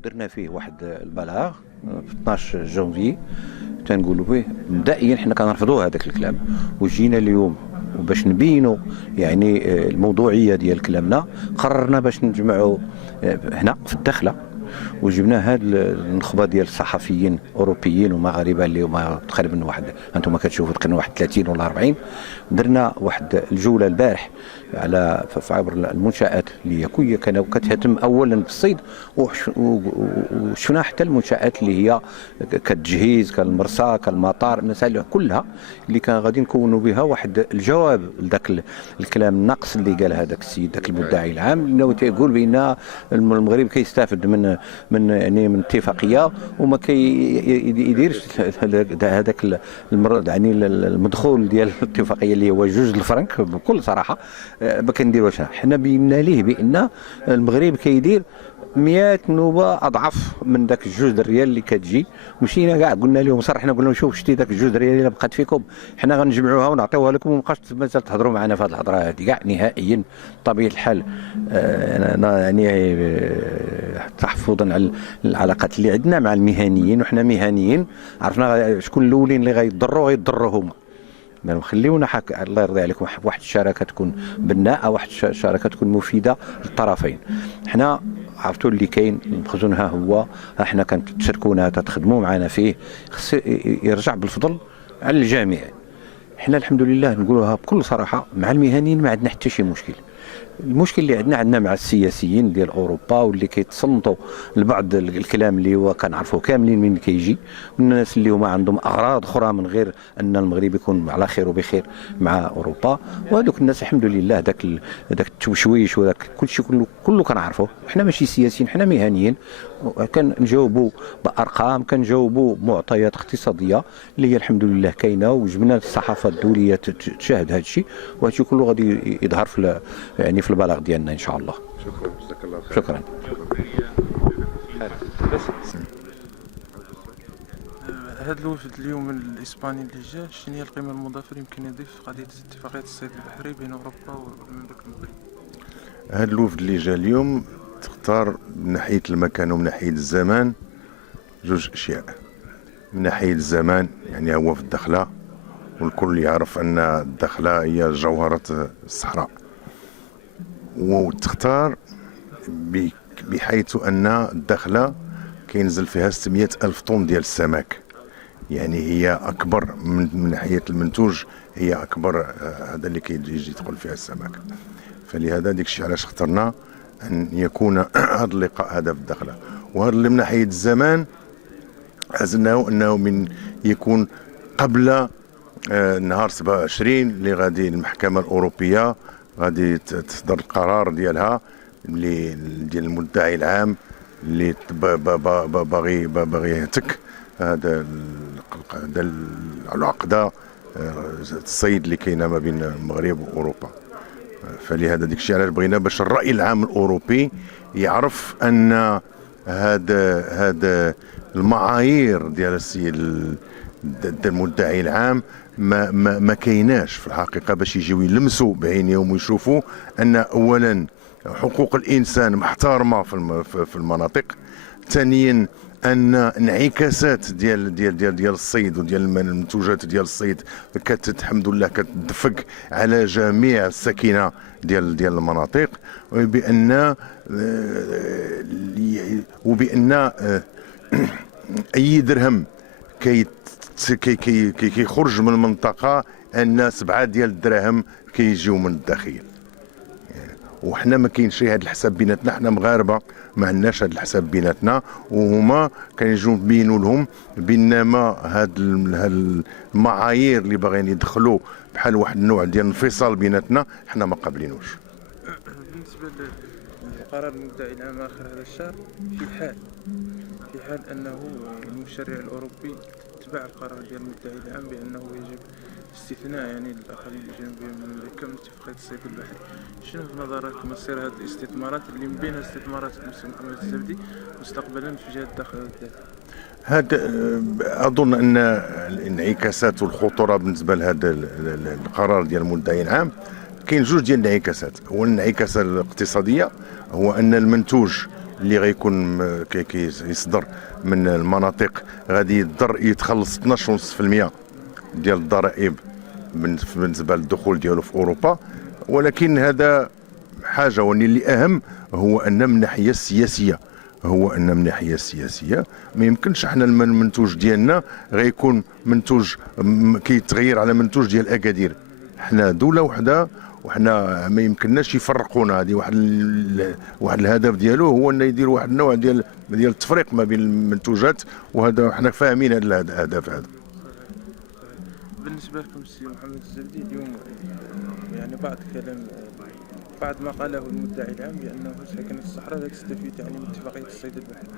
ودرنا فيه واحد البلاغ في 12 جونفي تنقولوا فيه مبدئيا حنا كنرفضوا هذاك الكلام، وجينا اليوم وباش نبينوا يعني الموضوعيه ديال كلامنا قررنا باش نجمعوا هنا في الداخله، وجبنا هاد النخبه ديال الصحفيين اوروبيين ومغاربه اللي هما تقريبا واحد، انتم كتشوفوا تقريبا واحد 30 ولا 40. درنا واحد الجوله البارح على في عبر المنشات اللي هي كتهتم اولا بالصيد، وشفنا حتى المنشات اللي هي كتجهيز كالمرسى كالمطار، المسائل كلها اللي كان غادي نكونوا بها واحد الجواب لذاك الكلام الناقص اللي قال هذاك السيد ذاك المدعي العام، انه تيقول بان المغرب كيستافد من يعني من اتفاقيه وما كيديرش هذاك يعني المدخول ديال الاتفاقيه اللي هو 2 الفرنك. بكل صراحه ما كنديروش، حنا بينا ليه بان المغرب كيدير 100 نوبه اضعف من ذاك 2 ريال اللي كتجي. مشينا كاع قلنا لهم صراحه، قلنا لهم شوف شتي ذاك 2 ريال اللي بقات فيكم حنا غنجمعوها ونعطيوها لكم، ومابقاش مازال تهضروا معنا في هذه الهضره هذه كاع نهائيا. بطبيعه الحال انا يعني تحفظا على العلاقات اللي عندنا مع المهنيين، وحنا مهنيين عرفنا شكون الاولين اللي غيضروا هما. خليونا الله يرضي عليكم واحد الشراكه تكون بناءه، واحد الشراكه تكون مفيده للطرفين. حنا عرفتوا اللي كاين المخزون ها هو، حنا كنتشاركونا تخدموا معنا فيه، خص يرجع بالفضل على الجميع. حنا الحمد لله نقولوها بكل صراحه مع المهنيين ما عندنا حتى شي مشكل. المشكل اللي عندنا مع السياسيين ديال اوروبا، واللي كيتصنتوا لبعض الكلام اللي هو كنعرفوه كاملين من كيجي، والناس اللي هما عندهم اغراض اخرى من غير ان المغرب يكون على خير وبخير مع اوروبا. وهذوك الناس الحمد لله داك التوشويش وداك كلشي كله كنعرفوه. حنا ماشي سياسيين، حنا مهنيين، كنجاوبوا بارقام، كنجاوبوا بمعطيات اقتصاديه اللي هي الحمد لله كاينه، وجبنا الصحافه الدوليه تشاهد هذا الشيء، وهذا الشيء كله غادي يظهر في يعني في البلاغ ديالنا ان شاء الله. شكرا جزاك الله خير. شكرا. هذا الوفد اليوم الاسباني اللي جا، شنو هي القيمه المضافه اللي يمكن يضيف في قضيه اتفاقيه الصيد البحري بين اوروبا والمملكه المغربيه؟ هذا الوفد اللي جا اليوم تختار من ناحيه المكان ومن ناحيه الزمان 2 اشياء. من ناحيه الزمان يعني هو في الدخله، والكل يعرف ان الدخله هي جوهره الصحراء، وتختار بحيث ان الدخله كينزل فيها 600 ألف طن ديال السمك، يعني هي اكبر من ناحيه المنتوج، هي اكبر هذا اللي كيجي يدخل فيها السمك. فلهذا ديك الشيء علاش اخترنا ان يكون هذا اللقاء هذا في الدخله. وهذا اللي من ناحيه الزمان عزلناه انه من يكون قبل نهار 27 اللي غادي المحكمه الاوروبيه غادي تصدر القرار ديالها اللي ديال المدعي العام اللي باغي يهتك هذا العقده الصيد اللي كاينه ما بين المغرب واوروبا. فلهذا ديك الشيء علاش بغينا باش الراي العام الاوروبي يعرف ان هذا المعايير ديال السيد المدعي العام ما كايناش في الحقيقه، باش يجيو يلمسوا بعينيهم ويشوفوا ان اولا حقوق الانسان محترمه في المناطق، ثانيا ان انعكاسات ديال الصيد وديال المنتوجات ديال الصيد الحمد لله كتدفق على جميع السكنه ديال المناطق، وبان اي درهم كيخرج من المنطقه ان 7 ديال الدراهم كيجيو من الداخل. وحنا ما كاينش هذا الحساب بيناتنا، حنا مغاربه ما عندناش هذا الحساب بيناتنا، وهما كنجيو نبينوا لهم بينما هاد المعايير اللي باغيين يدخلوا بحال واحد النوع ديال الانفصال بيناتنا حنا ما قابلينوش. بالنسبه لقرار المدعي العام اخر هذا الشهر، في حال انه المشرع الاوروبي تبع القرار ديال المدعي العام بانه يجب استثناء يعني الاقاليم الجنوبيه من المملكه من اتفاقيه الصيد البحري، شنو في نظرك مصير هذه الاستثمارات اللي من بينها استثمارات المسلم محمد الزبدي مستقبلا في جهه الدخل الذاتي؟ هذا اظن ان الانعكاسات والخطوره بالنسبه لهذا القرار ديال المدعي العام كاين 2 ديال الانعكاسات. هو الانعكاس الاقتصاديه، هو ان المنتوج اللي غيكون كيصدر من المناطق غادي يتخلص 12.5% ديال الضرائب بالنسبه للدخول ديالو في اوروبا. ولكن هذا حاجه، واللي اهم هو ان من الناحيه السياسيه ما يمكنش احنا المنتوج ديالنا غيكون منتوج كيتغير على منتوج ديال اكادير. احنا دوله وحده وحنا ما يمكنناش يفرقونا. هذه واحد الهدف ديالو هو انه يدير واحد النوع ديال التفريق ما بين المنتوجات، وهذا حنا فاهمين هذا الهدف هذا. بالنسبة لكم السي محمد الزبدي، اليوم يعني بعض ما قاله المدعي العام بأنه ساكنة الصحراء لا تستفيد يعني من اتفاقية الصيد البحري.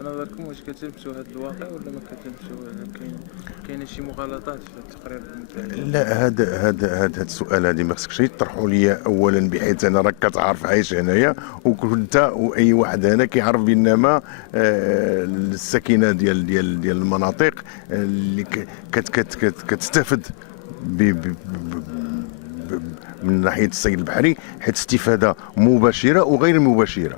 بنظركم واش كتلمسوا هذا الواقع ولا ما كتلمسوا؟ كاينه شي مغالطات في التقرير المدعي؟ لا، هذا السؤال هذه ما خصكش يطرحوا لي اولا، بحيث انا راك كتعرف عايش هنايا وكنت واي واحد هنا كيعرف بانما السكينه ديال المناطق اللي كتستافد من ناحيه الصيد البحري، حيت استفاده مباشره وغير مباشره.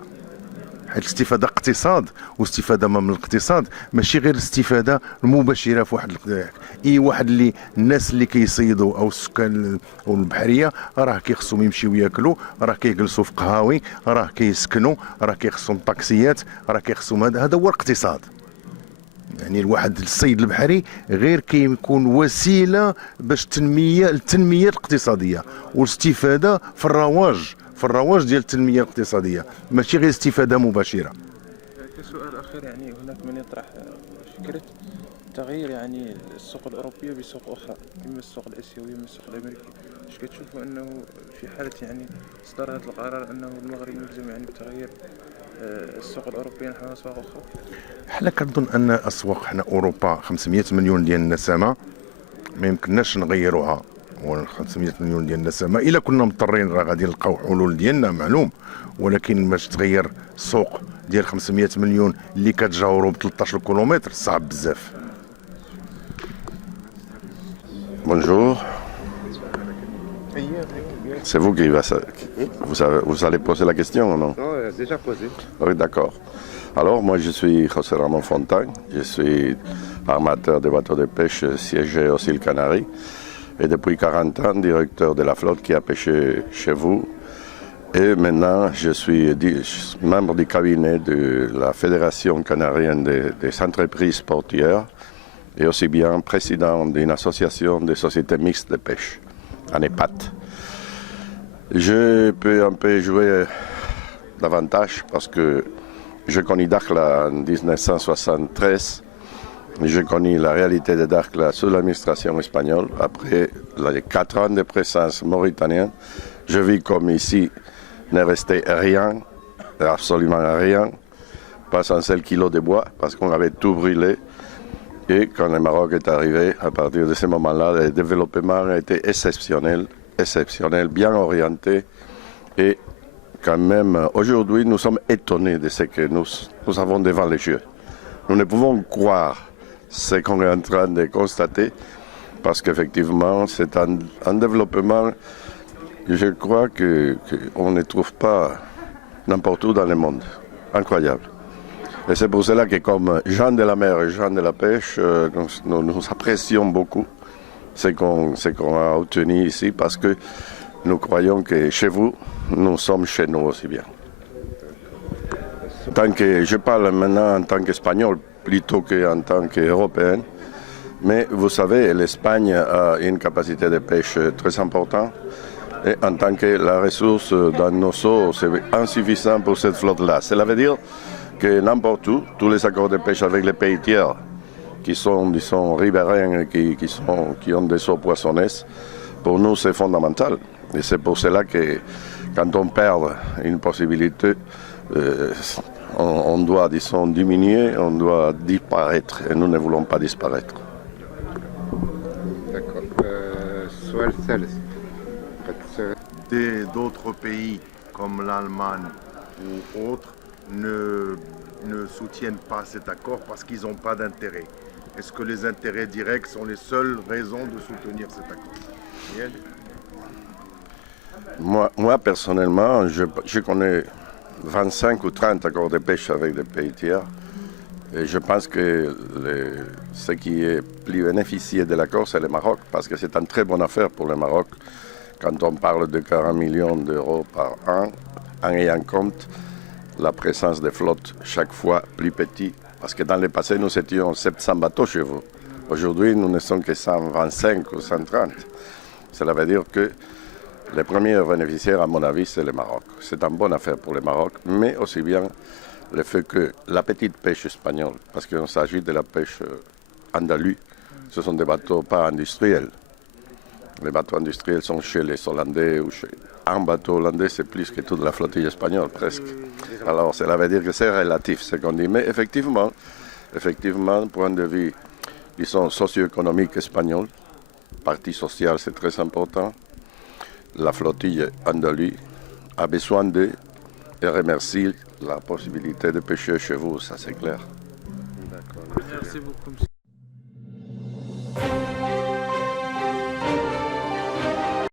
حيت الاستفاده اقتصاد، واستفاده من الاقتصاد ماشي غير الاستفاده المباشره في واحد اي واحد اللي الناس اللي كيصيدوا او السكان البحريه راه كيخصهم يمشيو ياكلوا، راه كيجلسوا في قهاوي، راه كيسكنوا، راه كيخصهم طاكسيات، راه كيخصهم هذا هو الاقتصاد. يعني الواحد الصيد البحري غير كيكون وسيله باش التنميه الاقتصاديه والاستفاده في الرواج ديال التنميه الاقتصاديه، ماشي غير استفاده مباشره. كسؤال اخير، يعني هناك من يطرح فكره تغيير يعني السوق الاوروبيه بسوق اخرى، اما السوق الاسيوي اما السوق الامريكي. واش كتشوفوا انه في حاله يعني اصدار هذا القرار انه المغرب ملزم يعني بتغيير السوق الاوروبيه نحو اسواق اخرى؟ حنا كنظن ان اسواق حنا اوروبا 500 مليون ديال النسمه ما يمكنناش نغيروها. 500 مليون ديال النسمه الا كنا مضطرين راه غادي نلقاو حلول ديالنا معلوم، ولكن باش تغير سوق ديال 500 مليون اللي كتجاوروا ب 13 كيلومتر صعب بزاف. Bonjour. C'est vous qui vous allez poser la question ou non? Non, déjà posé. Oui, d'accord. Alors, moi, je suis José Ramon Fontaine. Je suis armateur de bateaux de pêche siégé aux îles Canaries. Et depuis 40 ans, directeur de la flotte qui a pêché chez vous. Et maintenant, je suis membre du cabinet de la Fédération canarienne des entreprises portières et aussi bien président d'une association des sociétés mixtes de pêche, en EPAT. Je peux un peu jouer davantage parce que je connais Dakhla en 1973. Je connais la réalité de Dakhla sous l'administration espagnole. Après les 4 ans de présence mauritanienne, je vis comme ici, n'est resté rien, absolument rien, pas un seul kilo de bois parce qu'on avait tout brûlé. Et quand le Maroc est arrivé, à partir de ce moment-là, le développement a été exceptionnel, bien orienté. Et quand même, aujourd'hui, nous sommes étonnés de ce que nous avons devant les yeux. Nous ne pouvons croire ce qu'on est en train de constater, parce qu'effectivement, c'est un développement, je crois qu'on ne trouve pas n'importe où dans le monde. Incroyable. Et c'est pour cela que comme gens de la mer et gens de la pêche, nous apprécions beaucoup ce qu'on a obtenu ici, parce que nous croyons que chez vous, nous sommes chez nous aussi bien. Je parle maintenant en tant qu'Espagnol plutôt qu'en tant qu'Européen, mais vous savez, l'Espagne a une capacité de pêche très importante, et en tant que la ressource dans nos eaux, c'est insuffisant pour cette flotte-là. Cela veut dire que n'importe où, tous les accords de pêche avec les pays tiers, qui sont, disons, riverains et qui ont des eaux poissonneuses, pour nous c'est fondamental. Et c'est pour cela que quand on perd une possibilité, on doit, disons, diminuer, on doit disparaître, et nous ne voulons pas disparaître. D'accord. D'autres pays comme l'Allemagne ou autres ne soutiennent pas cet accord parce qu'ils n'ont pas d'intérêt. Est-ce que les intérêts directs sont les seules raisons de soutenir cet accord? Moi personnellement, je connais 25 ou 30 accords de pêche avec des pays tiers. Et je pense que ce qui est plus bénéficié de l'accord, c'est le Maroc, parce que c'est une très bonne affaire pour le Maroc quand on parle de 40 millions d'euros par an, en ayant compte la présence de flottes chaque fois plus petites. Parce que dans le passé, nous étions 700 bateaux chez vous. Aujourd'hui, nous ne sommes que 125 ou 130. Cela veut dire que les premiers bénéficiaires, à mon avis, c'est le Maroc. C'est une bonne affaire pour le Maroc, mais aussi bien le fait que la petite pêche espagnole, parce qu'il s'agit de la pêche andalouse, ce sont des bateaux pas industriels. Les bateaux industriels sont chez les Hollandais ou chez... Un bateau hollandais, c'est plus que toute la flottille espagnole, presque. Alors, cela veut dire que c'est relatif, ce qu'on dit. Mais effectivement, point de vue, disons, socio-économique espagnol, partie sociale, c'est très important. La flottille andalouse a besoin de et remercie la possibilité de pêcher chez vous, ça c'est clair. Merci beaucoup, monsieur.